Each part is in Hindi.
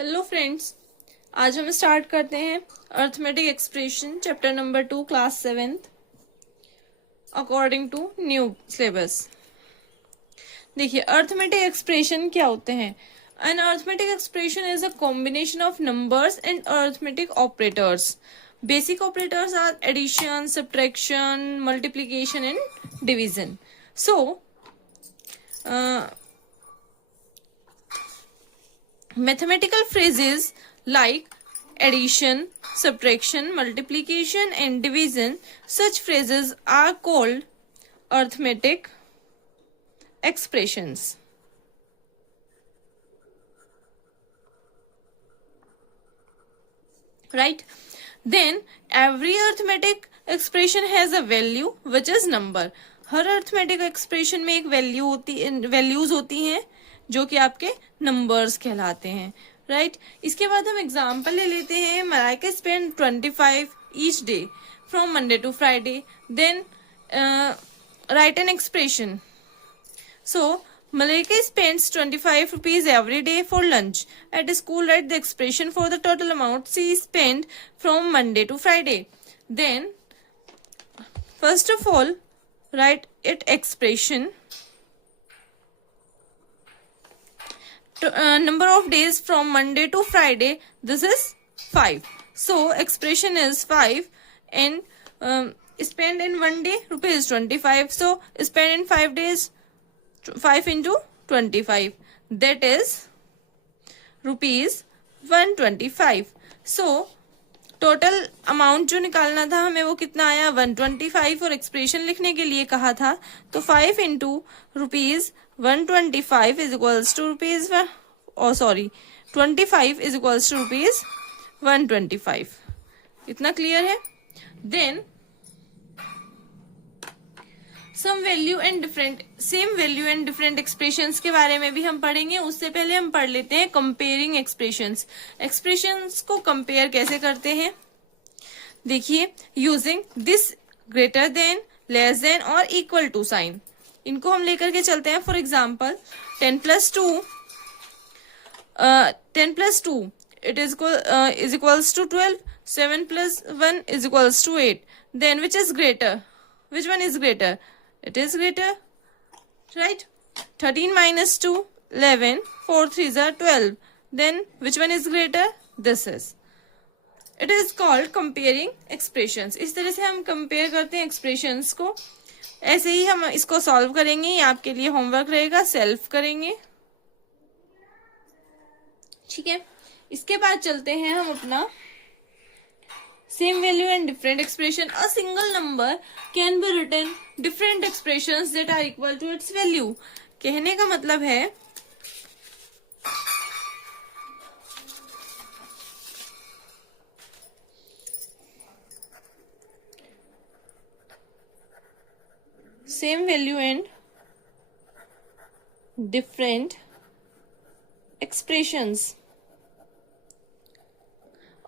हेलो फ्रेंड्स, आज हम स्टार्ट करते हैं arithmetic expression chapter number 2 class 7th according to new syllabus. देखिए, अर्थमेटिक एक्सप्रेशन क्या होते हैं। An arithmetic expression is a combination of numbers and arithmetic operators. Basic operators are addition, subtraction, multiplication and division. So mathematical phrases like addition, subtraction, multiplication and division, such phrases are called arithmetic expressions. Right? Then every arithmetic expression has a value which is number. Her arithmetic expression में एक वैल्यूज होती हैं जो कि आपके नंबर्स कहलाते हैं। राइट? इसके बाद हम एग्जांपल ले लेते हैं। Malaika spend 25 each day from Monday to Friday. Then write an expression. So Malaika spends 25 rupees every day for lunch. At school, write the expression for the total amount she spent from Monday to Friday. Then, first of all, write it expression. Number of days from Monday to Friday, this is 5. So, expression is 5 and spend in 1 day, rupees 25. So, spend in 5 days, 5 into 25, that is rupees 125. So total amount जो निकालना था हमें वो कितना आया 125 और एक्सप्रेशन लिखने के लिए कहा था तो 5 into rupees 125 is equals to rupees 25 is equals to rupees 125। इतना क्लियर है। Then same value and different expressions के बारे में भी हम पढ़ेंगे। उससे पहले हम पढ़ लेते हैं कंपेयरिंग एक्सप्रेशंस को कंपेयर कैसे करते हैं। देखिए, using this, greater than, less than और इक्वल टू साइन, इनको हम लेकर के चलते हैं। For example 10 plus 2 it is equals to 12. 7 plus 1 is equals to 8. Then which is greater? Which one is greater? It is greater, right? 13 minus 2, 11. 4 3s are 12. Then which one is greater? This is. It is called comparing expressions. इस तरह से हम कंपेयर करते हैं एक्सप्रेशंस को। ऐसे ही हम इसको सॉल्व करेंगे। ये आपके लिए होमवर्क रहेगा, सेल्फ करेंगे। ठीक है, इसके बाद चलते हैं हम अपना same value and different expression. A single number can be written different expressions that are equal to its value. कहने का मतलब है same value and different expressions.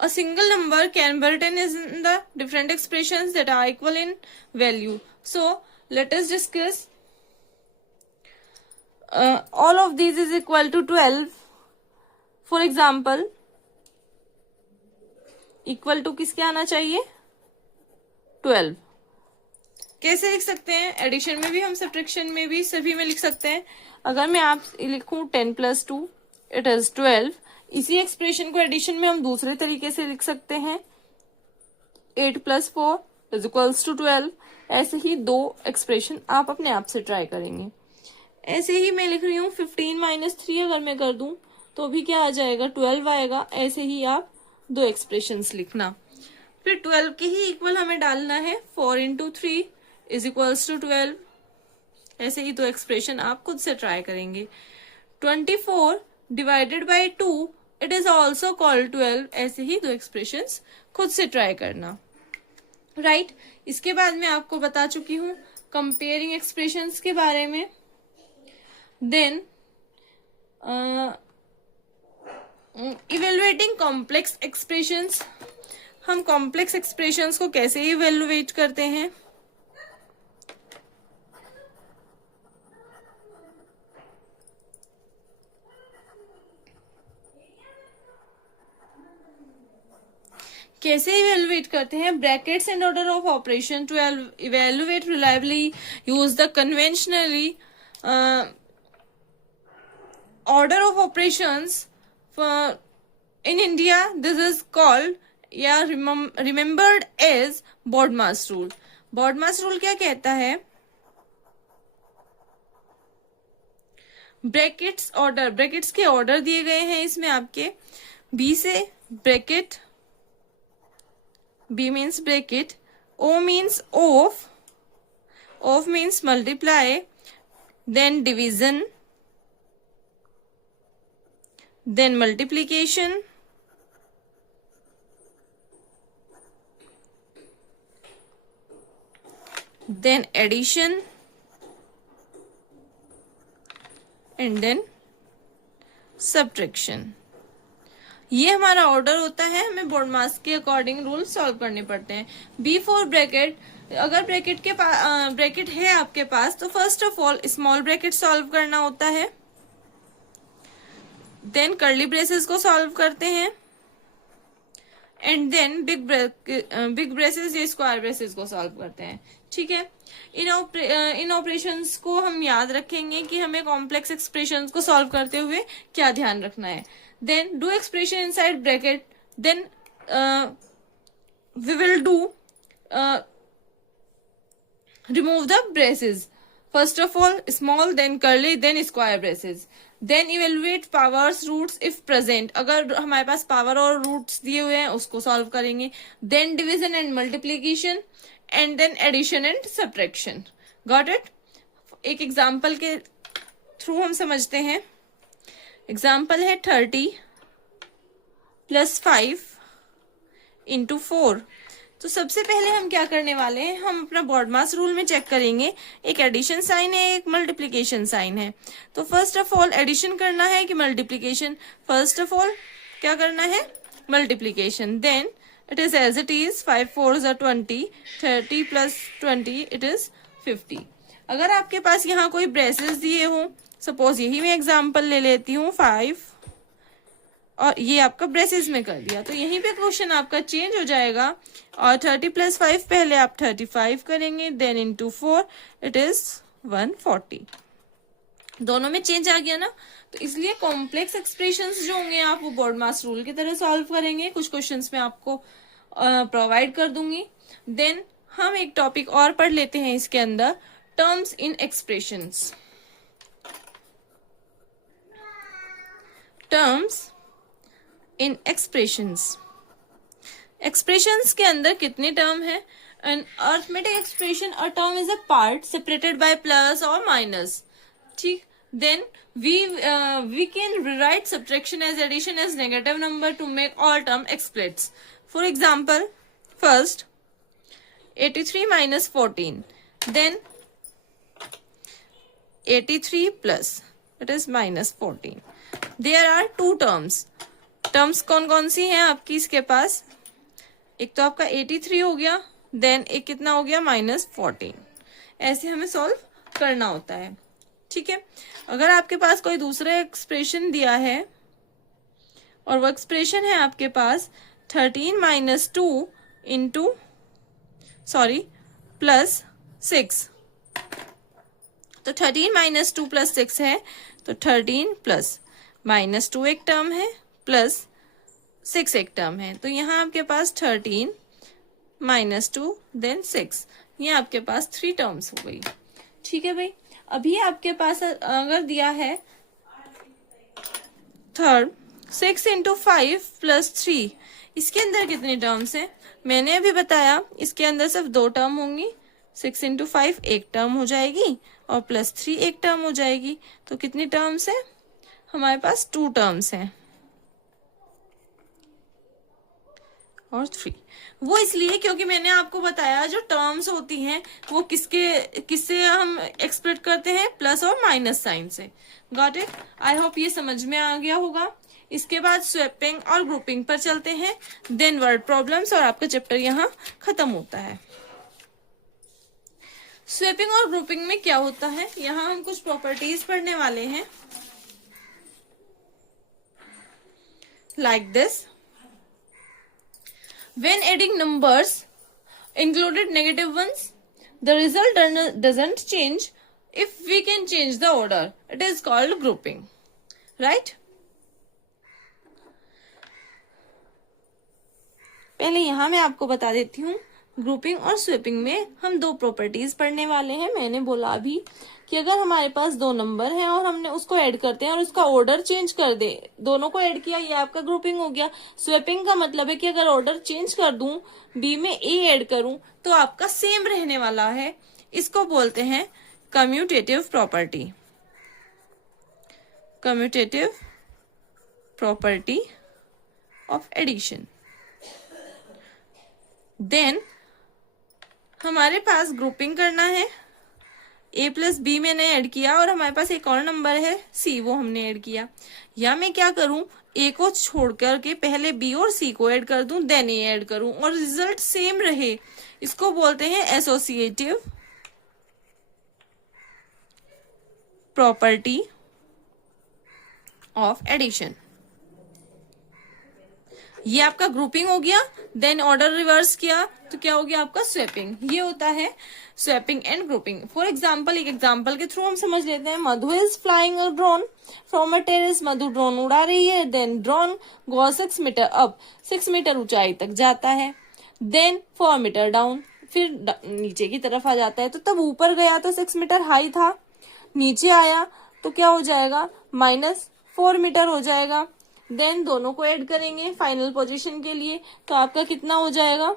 A single number can be written in the different expressions that are equal in value. So let us discuss. All of these is equal to 12. For example, equal to किसके आना चाहिए 12। कैसे लिख सकते हैं? एडिशन में भी हम सब्ट्रैक्शन में भी सभी में लिख सकते हैं। अगर मैं आप लिखूं 10 plus 2 it is 12। इसी एक्सप्रेशन को एडिशन में हम दूसरे तरीके से लिख सकते हैं 8 plus 4 is equals to 12। ऐसे ही दो एक्सप्रेशन आप अपने आप से ट्राई करेंगे। ऐसे ही मैं लिख रही हूँ 15 minus 3 अगर मैं कर दूं तो भी क्या आ जाएगा 12 आएगा। ऐसे ही आप दो एक्सप्रेशंस लिखना। फिर 12 के ही इक्वल हमें डालना है 4 into 3 is equals to 12। ऐसे ही दो एक्सप्रेशन आप खुद से ट्राई करेंगे। 24 divided by 2 it is also called 12। ऐसे ही दो एक्सप्रेशंस खुद से ट्राई करना। राइट? इसके बाद मैं आपको बता चुकी हूँ कंपेयरिंग एक्सप्रेशंस के बारे में। Then evaluating complex expressions. हम कॉम्प्लेक्स एक्सप्रेशंस को कैसे इवेलुएट करते हैं? कैसे इवेलुएट करते हैं? Brackets and order of operation to evaluate reliably use the conventionally order of operations in India. This is called remembered as BODMAS rule. BODMAS rule क्या कहता है? ब्रैकेट्स ऑर्डर, ब्रैकेट्स के ऑर्डर दिए गए हैं इसमें आपके बी से bracket, B means bracket, O means of, of means multiply, then division, then multiplication, then addition, and then subtraction. ये हमारा ऑर्डर होता है, हमें BODMAS के अकॉर्डिंग रूल सॉल्व करने पड़ते हैं. बिफोर ब्रैकेट, अगर ब्रैकेट है आपके पास तो first of all small bracket solve करना होता है, देन कर्ली ब्रेसेस को सॉल्व करते हैं, एंड देन बिग ब्रेसेस या स्क्वायर ब्रेसेस को सॉल्व करते हैं. ठीक है, इन ऑपरेशंस को हम याद रखेंगे कि हमें कॉम्प्लेक्स एक्सप्रेशंस को सॉल्व करते हुए क्या ध्यान रखना है. Then do expression inside bracket, then we will do remove the braces. First of all small, then curly, then square braces. Then evaluate powers, roots if present. अगर हमारे पास पावर और रूट्स दिए हुए हैं उसको सॉल्व करेंगे. Then division and multiplication, and then addition and subtraction. Got it? एक एग्जाम्पल के थ्रू हम समझते हैं. एग्जाम्पल है 30 + 5 × 4. तो सबसे पहले हम क्या करने वाले हैं, हम अपना BODMAS रूल में चेक करेंगे. एक एडिशन साइन है, एक मल्टीप्लीकेशन साइन है. तो फर्स्ट ऑफ ऑल एडिशन करना है कि मल्टीप्लीकेशन? फर्स्ट ऑफ ऑल क्या करना है? Multiplication. Then it is as it is 5 4s are 20, 30 + 20 it is 50. अगर आपके पास यहाँ कोई ब्रेसेस दिए हो, सपोज यही मैं एग्जाम्पल ले लेती हूँ 5 और ये आपका ब्रेसेस में कर दिया, तो यहीं पे क्वेश्चन आपका चेंज हो जाएगा और 30 + 5 पहले आप 35 करेंगे, देन इंटू 4 इट इज 140. दोनों में चेंज आ गया ना, तो इसलिए कॉम्प्लेक्स एक्सप्रेशंस जो होंगे आप वो BODMAS रूल की तरह सॉल्व करेंगे. कुछ क्वेश्चंस में आपको प्रोवाइड कर दूंगी. देन हम एक टॉपिक और पढ़ लेते हैं इसके अंदर, terms in expressions. Terms in expressions. Expressions के अंदर कितने टर्म है? An arithmetic expression, a term is a part separated by plus और माइनस. ठीक, then we can rewrite subtraction as addition as negative number to make all term express. For example, first 83 - 14, then 83 plus it is -14. There are two terms. Terms कौन कौन सी हैं आपकी इसके पास? एक तो आपका 83 हो गया, देन एक कितना हो गया -14. ऐसे हमें सॉल्व करना होता है. ठीक है, अगर आपके पास कोई दूसरा एक्सप्रेशन दिया है और वो एक्सप्रेशन है आपके पास 13 - 2 + 6, तो 13 - 2 + 6 है, तो 13 + -2 एक टर्म है, प्लस 6 एक टर्म है. तो यहाँ आपके पास 13 - 2 देन 6, ये आपके पास 3 टर्म्स हो गई. ठीक है भाई, अभी आपके पास अगर दिया है थर्ड 6 × 5 + 3, इसके अंदर कितने टर्म्स हैं? मैंने अभी बताया इसके अंदर सिर्फ 2 टर्म होंगी. 6 × 5 एक टर्म हो जाएगी और +3 एक टर्म हो जाएगी. तो कितनी टर्म्स है हमारे पास? 2 टर्म्स हैं और 3. वो इसलिए क्योंकि मैंने आपको बताया जो टर्म्स होती हैं वो किससे हम एक्सप्रेस करते हैं? प्लस और माइनस साइन से. Got it? आई होप ये समझ में आ गया होगा. इसके बाद स्वैपिंग और ग्रुपिंग पर चलते हैं, देन वर्ड प्रॉब्लम्स, और आपका चैप्टर यहाँ खत्म होता है. स्वैपिंग और ग्रुपिंग में क्या होता है? यहाँ हम कुछ प्रॉपर्टीज पढ़ने वाले हैं, like this. When adding numbers included negative ones, the result doesn't change. If we can change the order, it is called grouping, right? पहले यहाँ मैं आपको बता देती हूँ, ग्रुपिंग और स्वीपिंग में हम दो प्रॉपर्टीज पढ़ने वाले हैं। मैंने बोला अभी कि अगर हमारे पास दो नंबर हैं और हमने उसको ऐड करते हैं और उसका ऑर्डर चेंज कर दे, दोनों को ऐड किया, ये आपका ग्रुपिंग हो गया। स्वीपिंग का मतलब है कि अगर ऑर्डर चेंज कर दूं, बी में ए ऐड करूं, तो आपका सेम रहने वाला है। इसको बोलते हैं commutative property, commutative property of addition. Then हमारे पास ग्रुपिंग करना है, ए प्लस बी मैंने ऐड किया और हमारे पास एक और नंबर है सी, वो हमने ऐड किया। या मैं क्या करूं, ए को छोड़ करके पहले बी और सी को ऐड कर दूं, देन ए ऐड करूं और रिजल्ट सेम रहे, इसको बोलते हैं एसोसिएटिव प्रॉपर्टी ऑफ एडिशन। ये आपका ग्रुपिंग हो गया। देन ऑर्डर रिवर्स किया तो क्या हो गया आपका स्वेपिंग। ये होता है swapping and grouping. For example, एक एग्जाम्पल के थ्रू हम समझ लेते हैं। Madhu is flying a drone from a terrace. Madhu drone उड़ा रही है। Then drone go 6 meter up, 6 meter ऊंचाई तक जाता है। देन 4 मीटर डाउन, फिर नीचे की तरफ आ जाता है। तो तब ऊपर गया तो 6 मीटर हाई था, नीचे आया तो क्या हो जाएगा, -4 मीटर हो जाएगा। देन दोनों को ऐड करेंगे फाइनल पोजीशन के लिए, तो आपका कितना हो जाएगा,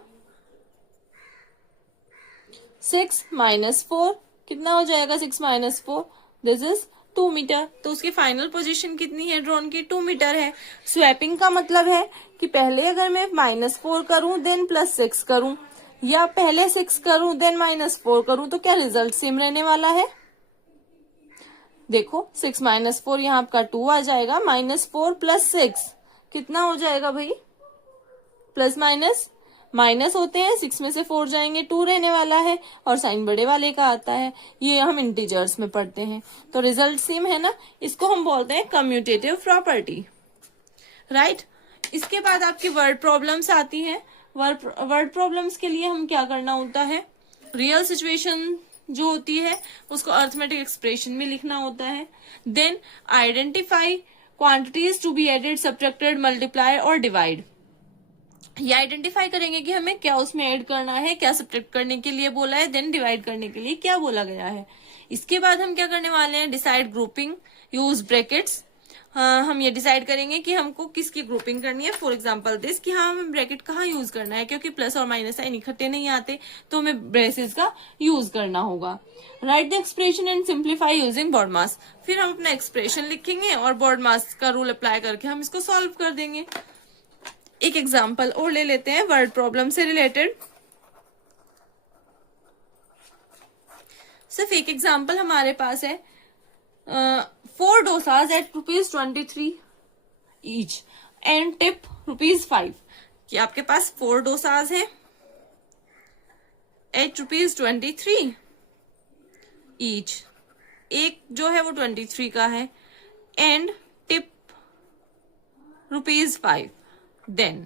6 - 4, कितना हो जाएगा 6 - 4, दिस इज 2 मीटर। तो उसकी फाइनल पोजीशन कितनी है ड्रोन की, 2 मीटर है। स्वैपिंग का मतलब है कि पहले अगर मैं -4 करूं देन +6 करूं, या पहले 6 करूं देन -4 करूं, तो क्या रिजल्ट सेम रहने वाला है। देखो 6 - 4 यहाँ आपका 2 आ जाएगा, -4 + 6 कितना हो जाएगा भाई, प्लस माइनस होते हैं, 6 में से 4 जाएंगे 2 रहने वाला है, और साइन बड़े वाले का आता है। ये हम इंटीजर्स में पढ़ते हैं, तो रिजल्ट सेम है ना। इसको हम बोलते हैं कम्यूटेटिव प्रॉपर्टी, राइट। इसके बाद आपकी वर्ड प्रॉब्लम्स आती है। वर्ड प्रॉब्लम्स के लिए हम क्या करना होता है, रियल सिचुएशन जो होती है उसको अर्थमेटिक एक्सप्रेशन में लिखना होता है। Then identify quantities to be added, subtracted, multiply और डिवाइड। ये आइडेंटिफाई करेंगे कि हमें क्या उसमें ऐड करना है, क्या सब्ट्रैक्ट करने के लिए बोला है, देन डिवाइड करने के लिए क्या बोला गया है। इसके बाद हम क्या करने वाले हैं, डिसाइड ग्रुपिंग, यूज ब्रैकेट्स। हम ये डिसाइड करेंगे कि हमको किसकी ग्रुपिंग करनी है। फॉर एग्जाम्पल दिस, कि हाँ हमें ब्रैकेट कहाँ यूज करना है, क्योंकि प्लस और माइनस साइन इकट्ठे नहीं आते, तो हमें ब्रेसेस का यूज करना होगा। Write the expression and simplify using BODMAS. फिर हम अपना एक्सप्रेशन लिखेंगे और बॉड मास का रूल अप्लाई करके हम इसको सॉल्व कर देंगे। एक एग्जाम्पल और ले लेते हैं वर्ड प्रॉब्लम से रिलेटेड। सिर्फ एक एग्जाम्पल हमारे पास है, 4 dosas at ₹23 each and tip ₹5, कि आपके पास 4 डोसाज है एट ₹23 ईच, एक जो है वो 23 का है, एंड टिप ₹5। देन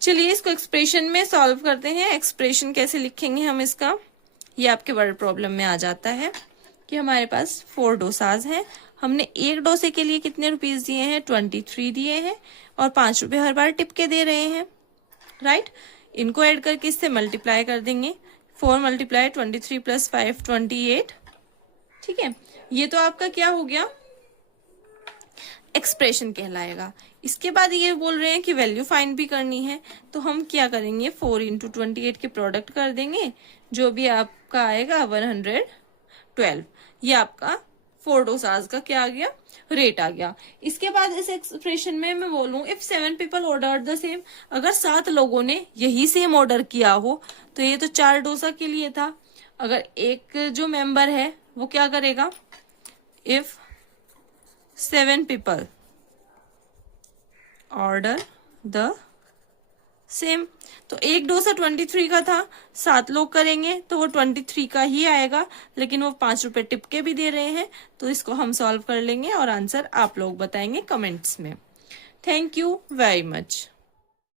चलिए इसको एक्सप्रेशन में सॉल्व करते हैं। एक्सप्रेशन कैसे लिखेंगे हम इसका, ये आपके वर्ड प्रॉब्लम में आ जाता है कि हमारे पास 4 डोसाज हैं। हमने एक डोसे के लिए कितने रुपीस दिए हैं, 23 दिए हैं, और 5 रुपए हर बार टिप के दे रहे हैं, राइट। इनको ऐड करके इससे मल्टीप्लाई कर देंगे। 4 × 23 + 5 28, ठीक है। ये तो आपका क्या हो गया, एक्सप्रेशन कहलाएगा। इसके बाद ये बोल रहे हैं कि वैल्यू फाइंड भी करनी है, तो हम क्या करेंगे, 4 × 28 के प्रोडक्ट कर देंगे, जो भी आपका आएगा 112। ये आपका 4 डोसाज का क्या आ गया, रेट आ गया। इसके बाद इस एक्सप्रेशन में मैं बोलूं, if 7 people order the same, अगर 7 लोगों ने यही सेम ऑर्डर किया हो, तो ये तो 4 डोसा के लिए था। अगर एक जो मेंबर है वो क्या करेगा, if 7 people order the same, तो एक डोसा 23 का था, 7 लोग करेंगे तो वो 23 का ही आएगा, लेकिन वो 5 रुपए टिप के भी दे रहे हैं, तो इसको हम सॉल्व कर लेंगे और आंसर आप लोग बताएंगे कमेंट्स में। Thank you very much.